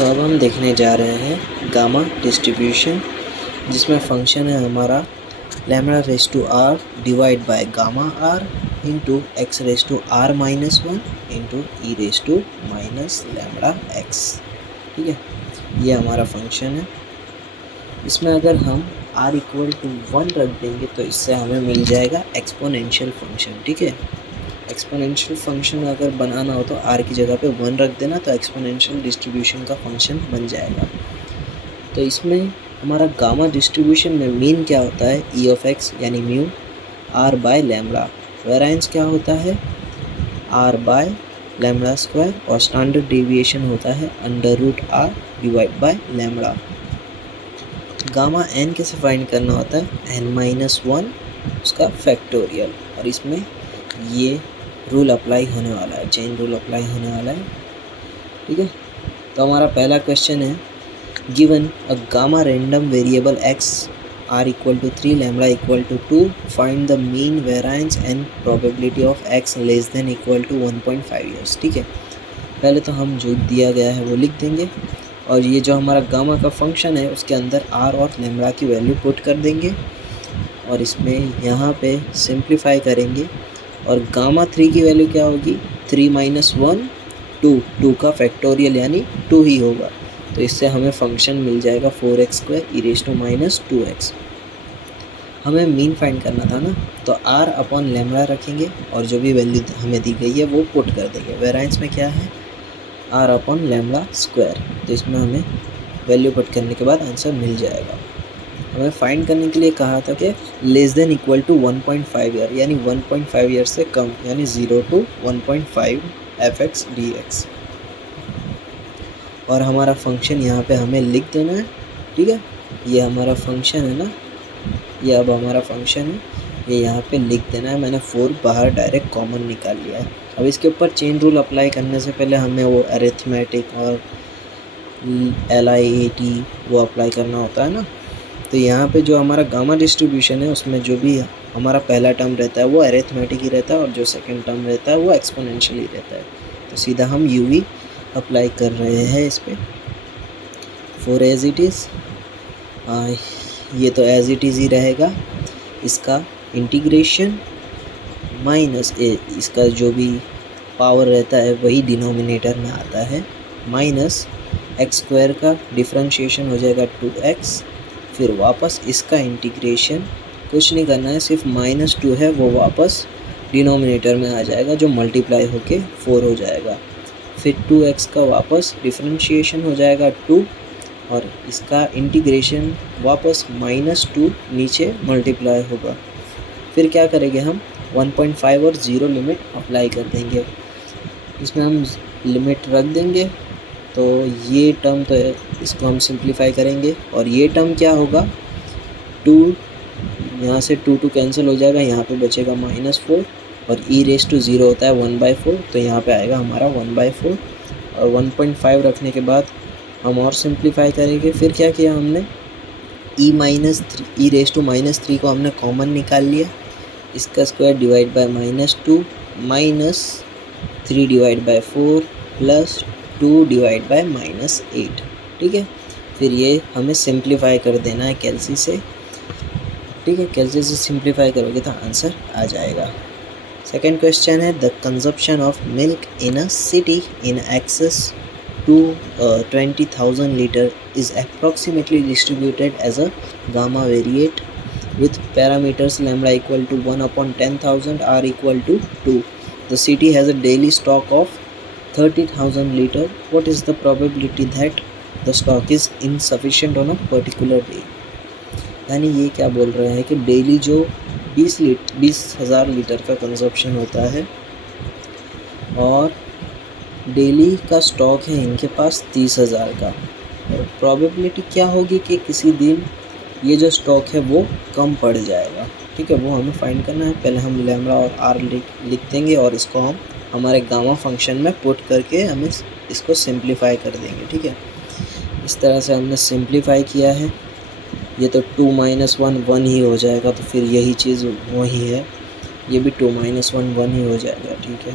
तो अब हम देखने जा रहे हैं गामा डिस्ट्रीब्यूशन, जिसमें फंक्शन है हमारा lambda raise to r divide by gamma r into x raise to r minus one into e raise to minus lambda x. ठीक है, ये हमारा फंक्शन है। इसमें अगर हम r इक्वल टू 1 रख देंगे तो इससे हमें मिल जाएगा एक्सपोनेंशियल फंक्शन। ठीक है, एक्सपोनेंशियल फंक्शन अगर बनाना हो तो r की जगह पे 1 रख देना, तो एक्सपोनेंशियल डिस्ट्रीब्यूशन का फंक्शन बन जाएगा। तो इसमें हमारा गामा डिस्ट्रीब्यूशन में मीन क्या होता है, ई ऑफ एक्स यानी mu r by lambda. Variance क्या होता है, r बाय लैम्बडा स्क्वायर, और स्टैंडर्ड डेविएशन होता है under root r divide by lambda. Gamma n कैसे फाइंड करना होता है, n-1 उसका फैक्टोरियल, और इसमें ये रूल अप्लाई होने वाला है, चेन रूल अप्लाई होने वाला है। ठीक है, तो हमारा पहला क्वेश्चन है, given a gamma random variable x r equal to 3 lambda equal to 2, find the mean variance and probability of x less than equal to 1.5 years. ठीक है, पहले तो हम जो दिया गया है वो लिख देंगे, और ये जो हमारा गामा का फंक्शन है उसके अंदर r और लैम्बडा की वैल्यू पुट कर देंगे, और इसमें यहाँ पे सिंप्लीफाई करेंगे, और गामा 3 की वैल्यू क्या होगी, 3 माइनस 1 2 का फैक्टोरियल यानी 2 ही होगा। तो इससे हमें फंक्शन मिल जाएगा 4x square e raise to minus 2x। हमें मीन फाइंड करना था ना, तो r अपॉन लैम्बडा रखेंगे और जो भी वैल्यू हमें दी गई है वो पुट कर देंगे। वेरिएंस में क्या है, r अपॉन लैम्बडा स्क्वायर, तो इसमें हमें वैल्यू पुट करने के बाद आंसर मिल जाएगा। हमें फाइंड करने के लिए कहा था कि less than equal to 1.5 year, यानी 1.5 ईयर से कम, यानी 0 to 1.5 fx dx, और हमारा फंक्शन यहाँ पे हमें लिख देना है। ठीक है, ये हमारा फंक्शन है ना, ये अब हमारा फंक्शन है, ये यहाँ पे लिख देना है। मैंने 4 बाहर डायरेक्ट कॉमन निकाल लिया है। अब इसके ऊपर चेन रूल अप्लाई करने से पहले हमें वो अरिथमेटिक और LIAT वो अप्लाई करना होता है ना। तो यहाँ पे जो हमारा गामा डिस्ट्रीब्यूशन है उसमें जो भी हमारा पहला टर्म रहता है वो अरिथमेटिक ही रहता है, और जो सेकंड टर्म रहता है वो एक्सपोनेंशियल ही रहता है। तो सीधा हम UV अप्लाई कर रहे हैं इस पर। फॉर एज इट इज़, ये तो एज इट इज़ ही रहेगा। इसका इंटीग्रेशन माइनस इसका जो भी पावर रहता है वही डिनोमिनेटर में आता है, माइनस एक्स स्क्वायर का डिफरेंशिएशन हो जाएगा 2x, फिर वापस इसका इंटीग्रेशन, कुछ नहीं करना है, सिर्फ -2 है वो वापस डिनोमिनेटर में आ जाएगा, जो मल्टीप्लाई होके 4 हो जाएगा। फिर 2x का वापस डिफरेंशिएशन हो जाएगा 2, और इसका इंटीग्रेशन वापस -2 नीचे मल्टीप्लाई होगा। फिर क्या करेंगे हम, 1.5 और 0 लिमिट अप्लाई कर देंगे। इसमें हम लिमिट रख देंगे, तो ये टर्म तो इसको हम सिंप्लीफाई करेंगे, और ये टर्म क्या होगा, 2 यहाँ से 2 कैंसिल हो जाएगा, यहाँ पे बचेगा -4, और ई रेज टू 0 होता है 1/4, तो यहाँ पे आएगा हमारा 1/4, और 1.5 रखने के बाद हम और सिंप्लीफाई करेंगे। फिर क्या किया हमने, ई रेज टू -3 को हमने कॉमन निकाल लिया, इसका square divide by -2 minus 3 divide by 4 plus 2 divide by -8। ठीक है, फिर ये हमें सिंप्लीफाई कर देना है कैलसी से। ठीक है, कैलसी से सिंप्लीफाई करोगे तो आंसर आ जाएगा। सेकेंड क्वेश्चन है, the consumption of milk in a city in excess to 20,000 litre is approximately distributed as a gamma variate with parameters lambda equal to 1/10,000, r equal to 2. The city has a daily stock of 30,000 liter. What is the probability that the stock is insufficient on a particular day? यानी ये क्या बोल रहे हैं कि daily जो 20,000 litre का consumption होता है, और डेली का स्टॉक है इनके पास 30,000 का, और प्रोबेबिलिटी क्या होगी कि किसी दिन ये जो स्टॉक है वो कम पड़ जाएगा। ठीक है, वो हमें फाइंड करना है। पहले हम लैम्बडा और आर लिख देंगे, और इसको हम हमारे गामा फंक्शन में पुट करके हमें इसको सिंप्लीफाई कर देंगे। ठीक है, इस तरह से हमने सिंप्लीफाई किया है। ये तो 2 - 1 1 ही हो जाएगा, तो फिर यही चीज़ वही है, ये भी 2 - 1 1 ही हो जाएगा। ठीक है,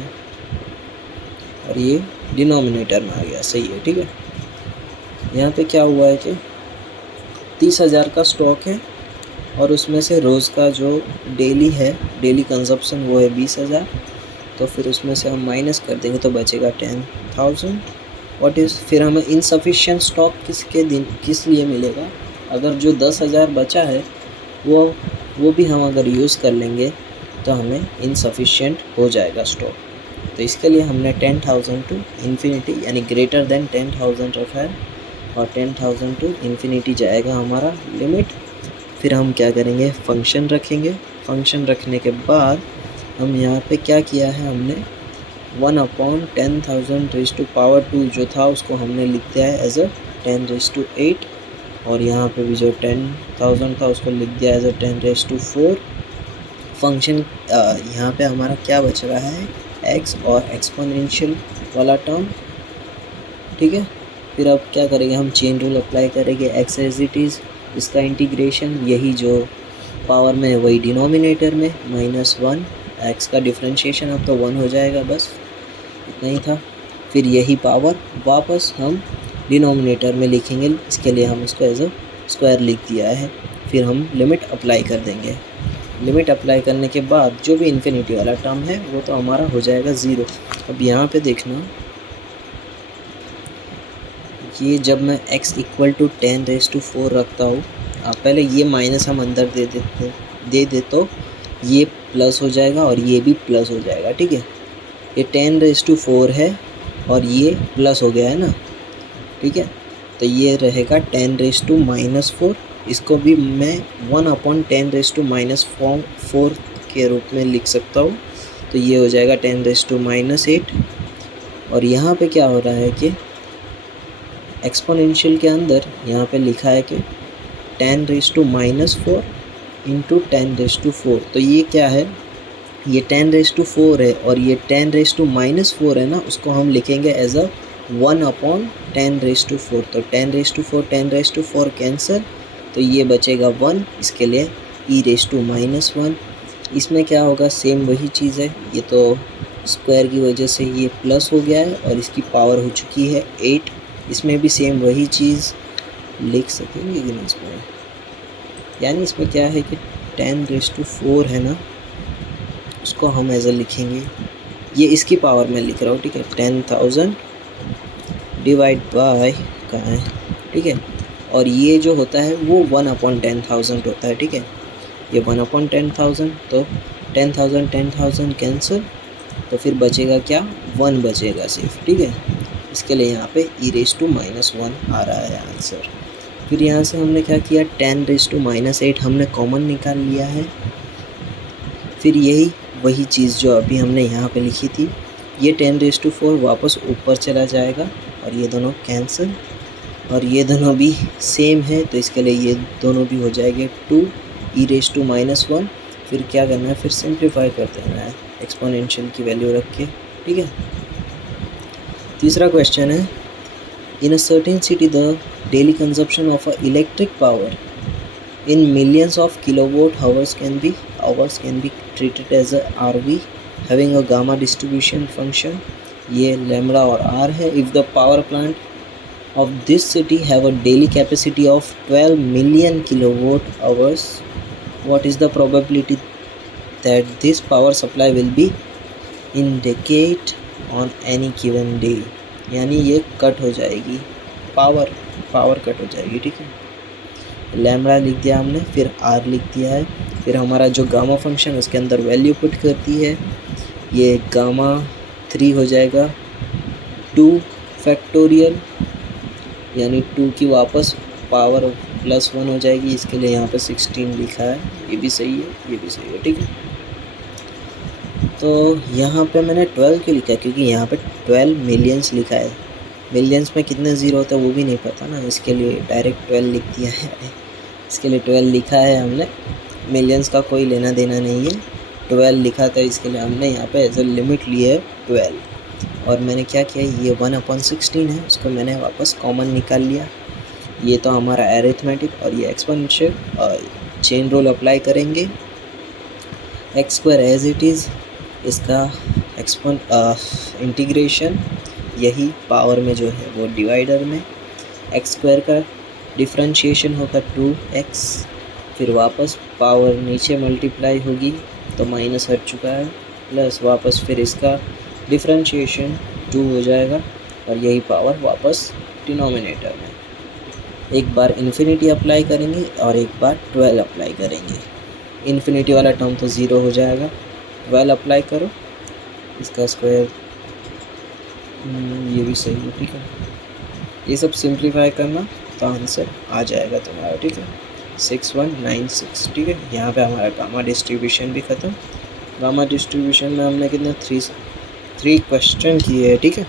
और ये डिनोमिनेटर में आ गया, सही है। ठीक है, यहाँ पे क्या हुआ है कि 30,000 का स्टॉक है और उसमें से रोज़ का जो डेली है, डेली कंजप्शन, वो है 20,000। तो फिर उसमें से हम माइनस कर देंगे तो बचेगा 10,000। व्हाट इज़, फिर हमें इनसफिशिएंट स्टॉक किस लिए मिलेगा? अगर जो 10,000 बचा है वो भी हम अगर यूज़ कर लेंगे तो हमें इनसफिशिएंट हो जाएगा स्टॉक। तो इसके लिए हमने 10,000 टू इन्फिनिटी यानी ग्रेटर देन 10,000 रखा है और 10,000 टू इन्फिनिटी जाएगा हमारा लिमिट। फिर हम क्या करेंगे, फंक्शन रखेंगे। फंक्शन रखने के बाद हम यहाँ पे क्या किया है, हमने 1/10,000 रेज़ टू पावर 2 जो था उसको हमने लिख दिया है एज अ 10 रेज़ टू 8, और यहाँ पे भी जो 10,000 था उसको लिख दिया as a 10 raise to 4। Function यहाँ पे हमारा क्या बच रहा है, x और एक्सपोनेंशियल वाला टर्म, ठीक है। फिर अब क्या करेंगे, हम चेन रूल अप्लाई करेंगे, x एज इट इज़, इसका इंटीग्रेशन, यही जो पावर में है वही डिनोमिनेटर में, -1, x का डिफ्रेंशिएशन अब तो 1 हो जाएगा, बस इतना ही था। फिर यही पावर वापस हम डिनोमिनेटर में लिखेंगे, इसके लिए हम इसको एज अ स्क्वायर लिख दिया है। फिर हम लिमिट अप्लाई कर देंगे। लिमिट अप्लाई करने के बाद जो भी इन्फिनिटी वाला टर्म है वो तो हमारा हो जाएगा 0। अब यहाँ पे देखना, ये जब मैं x = 10 रेज़ टू 4 रखता हूँ, पहले ये माइनस हम अंदर दे दे तो ये प्लस हो जाएगा और ये भी प्लस हो जाएगा, ठीक है। ये 10 रेज़ टू 4 है और ये प्लस हो गया है ना, ठीक है। तो ये रहेगा 10 रेज़ टू -4, इसको भी मैं 1/10 रेज़ टू -4 के रूप में लिख सकता हूँ। तो ये हो जाएगा 10 रेज़ टू -8। और यहाँ पे क्या हो रहा है कि एक्सपोनेंशियल के अंदर यहाँ पे लिखा है कि 10 रेज़ टू -4 इंटू 10 रेज़ टू 4। तो ये क्या है, ये 10 रेज़ टू 4 है और ये 10 रेज़ टू -4 है ना, उसको हम लिखेंगे एज अ 1/10 रेज़ टू 4। तो 10 raise to 4 10 raise to 4 cancel, तो ये बचेगा 1, इसके लिए e रेज़ टू -1। इसमें क्या होगा, सेम वही चीज़ है, ये तो स्क्वायर की वजह से ये प्लस हो गया है और इसकी पावर हो चुकी है 8। इसमें भी सेम वही चीज़ लिख सकेंगे कि नहीं इसमें, यानी इसमें क्या है कि 10 रेज़ टू 4 है ना, उसको हम एज अ लिखेंगे, ये इसकी पावर में लिख रहा हूँ, ठीक है। 10,000 डिवाइड बाय कहाँ है, ठीक है। और ये जो होता है वो 1/10,000 होता है, ठीक है। ये 1/10,000, तो 10,000 कैंसिल, तो फिर बचेगा क्या, 1 बचेगा सिर्फ, ठीक है। इसके लिए यहाँ पे e रेज़ टू -1 आ रहा है आंसर। फिर यहाँ से हमने क्या किया, 10 रेज़ टू -8 हमने कॉमन निकाल लिया है। फिर यही वही चीज़ जो अभी हमने यहाँ पे लिखी थी, ये 10 रेज़ टू 4 वापस ऊपर चला जाएगा और ये दोनों कैंसिल, और ये दोनों भी सेम है, तो इसके लिए ये दोनों भी हो जाएंगे 2 e रेज़ टू -1। फिर क्या करना है, फिर सिंप्लीफाई कर देना है एक्सपोनेंशियल की वैल्यू रख के, ठीक है। तीसरा क्वेश्चन है, in a certain city the daily consumption of electric power in millions of kilowatt hours can be treated as a RV having a gamma distribution function, ये lambda और R है। if the power plant of this city have a daily capacity of 12 million kilowatt hours, what is the probability that this power supply will be indicate on any given day, यानी ये cut हो जाएगी, power cut हो जाएगी, ठीक है। Lambda लिख दिया हमने, फिर आर लिख दिया है, फिर हमारा जो गामा फंक्शन उसके अंदर वैल्यू पुट करती है, ये गामा 3 हो जाएगा 2 फैक्टोरियल, यानी 2 की वापस पावर +1 हो जाएगी, इसके लिए यहाँ पे 16 लिखा है, ये भी सही है, ये भी सही है, ठीक है। तो यहाँ पे मैंने 12 क्यों लिखा है, क्योंकि यहाँ पे 12 मिलियंस लिखा है, मिलियंस में कितने ज़ीरो होता है वो भी नहीं पता ना, इसके लिए डायरेक्ट 12 लिख दिया है, इसके लिए 12 लिखा है हमने, मिलियंस का कोई लेना देना नहीं है, 12 लिखा था, इसके लिए हमने यहाँ पे एज अ लिमिट ली है 12। और मैंने क्या किया, ये 1/16 है, उसको मैंने वापस कॉमन निकाल लिया। ये तो हमारा एरिथमेटिक, और ये एक्सपोनेंशियल, चेन रूल अप्लाई करेंगे, x² एज इट इज़, इसका इंटीग्रेशन, यही पावर में जो है वो डिवाइडर में, एक्स स्क्वायर का डिफरेंशिएशन होगा 2x, फिर वापस पावर नीचे मल्टीप्लाई होगी तो माइनस हट चुका है, प्लस वापस फिर इसका डिफरेंशिएशन 2 हो जाएगा और यही पावर वापस डिनोमिनेटर में। एक बार इन्फिनिटी अप्लाई करेंगे और एक बार 12 अप्लाई करेंगे। इन्फिनिटी वाला टर्म तो ज़ीरो हो जाएगा, 12 अप्लाई करो, इसका स्क्वायर ये भी सही है, ठीक है। ये सब सिंप्लीफाई करना तो आंसर आ जाएगा तुम्हारा, ठीक है, 6196, ठीक है। यहाँ पे हमारा गामा डिस्ट्रीब्यूशन भी ख़त्म। गामा डिस्ट्रीब्यूशन में हमने कितने 3 क्वेश्चन किए हैं, ठीक है।